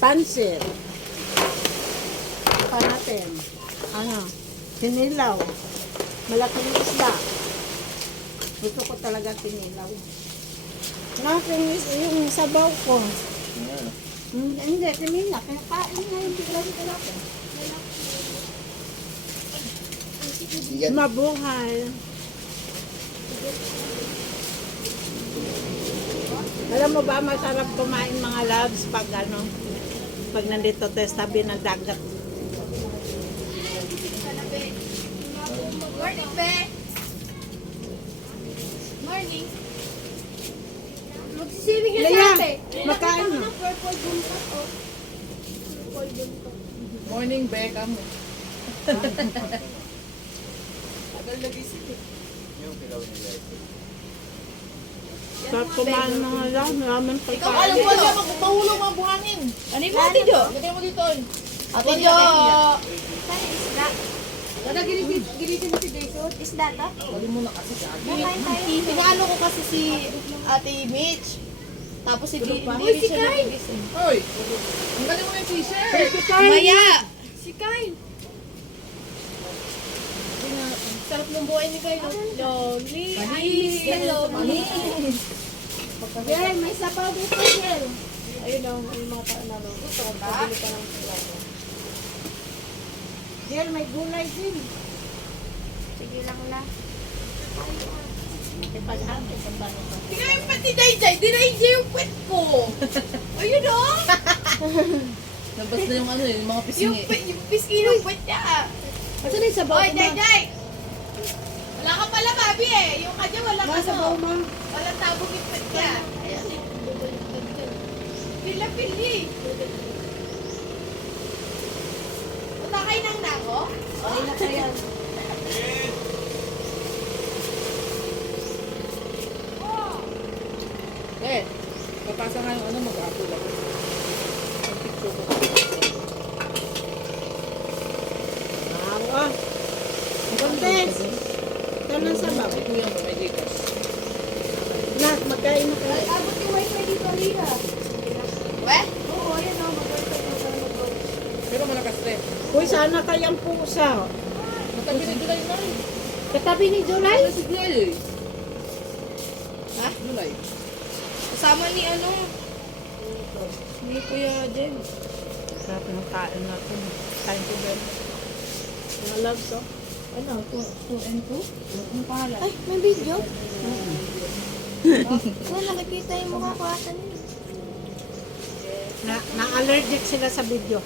Pansit. Pa natin. Ano? Sinilaw. Malaking isda. Gusto ko talaga sinilaw. Natin yung sabaw ko. Hindi, sinilaw. Kaya kain na yung bigla dito natin. Mabuhay. Alam mo ba, masarap kumain mga loves pag ano, pag nandito tayo sa tabi ng dagat. Morning, Be. Morning. Magsisibig na Leia, sabi. makain mo. Purple buntot, oh. Purple buntot. Morning, Becca mo. Tagal nagising eh. Sarap kumain mga loves, maraming Ikaw, alam mo pagkain. ba, magpahulong mga buhangin. Ano yung Ate Jo? Lagay mo dito. Ate Jo! Saan yung isda? Wala gilitin si Jason? Isda to? Wali mo na kasi sa akin. Kakain tayo. Inaano ko kasi si Ate Mitch. Tapos hindi Uy, si siya Kai! nagigising. Hoy, ang galing mo yung t-shirt. Maya! Si Kai! Sarap ng buhay ni Kai. Lonely. I miss the lonely. Jel, may sabaw dito, Jel. Ayun lang, yung mga tao namin. Gusto ko, pabili pa ng plato. Jel, may gulay din. Sige lang na. Ipaghati sa bano pa. Tingnan yung pati Dayjay. Dinayjay yung puwet ko. Ayun o. Nabas na yung ano yung mga Yung, pisngi. yung piski ng puwet niya. Asa na yung sabaw Hoy, ko, ma? Dayjay. Wala ka pala, Babi eh. Yung kanya walang Nasa baw ano. ma. Walang tabong yung puwet niya. Pila-pili. Utakay ng nako? Ay, na kaya. Eh, papasa nga yung ano, mag-apple ako. Ang picture ko. Awa. Buntes. Ito ng sabaw. Ay, kuya mo, may likas. Nak, magkain na kayo. Abot yung wifi dito, Lira. Weh? Oo, ayan o. Mag-wifi na sa mag-wifi. Pero malakas rin. Uy, sana kayang pusa. Matabi na July na eh. Katabi ni July. Ano si July eh? Ha? July. Kasama ni ano? Ni Kuya Jem. Sarap ng kain natin. Thank you very much. Mga loves, oh. Ano? 2 and 2? Ano pangalan? Ay, may video? Wala, nakikita yung mukha ko ata niya. Na-allergic sila sa video.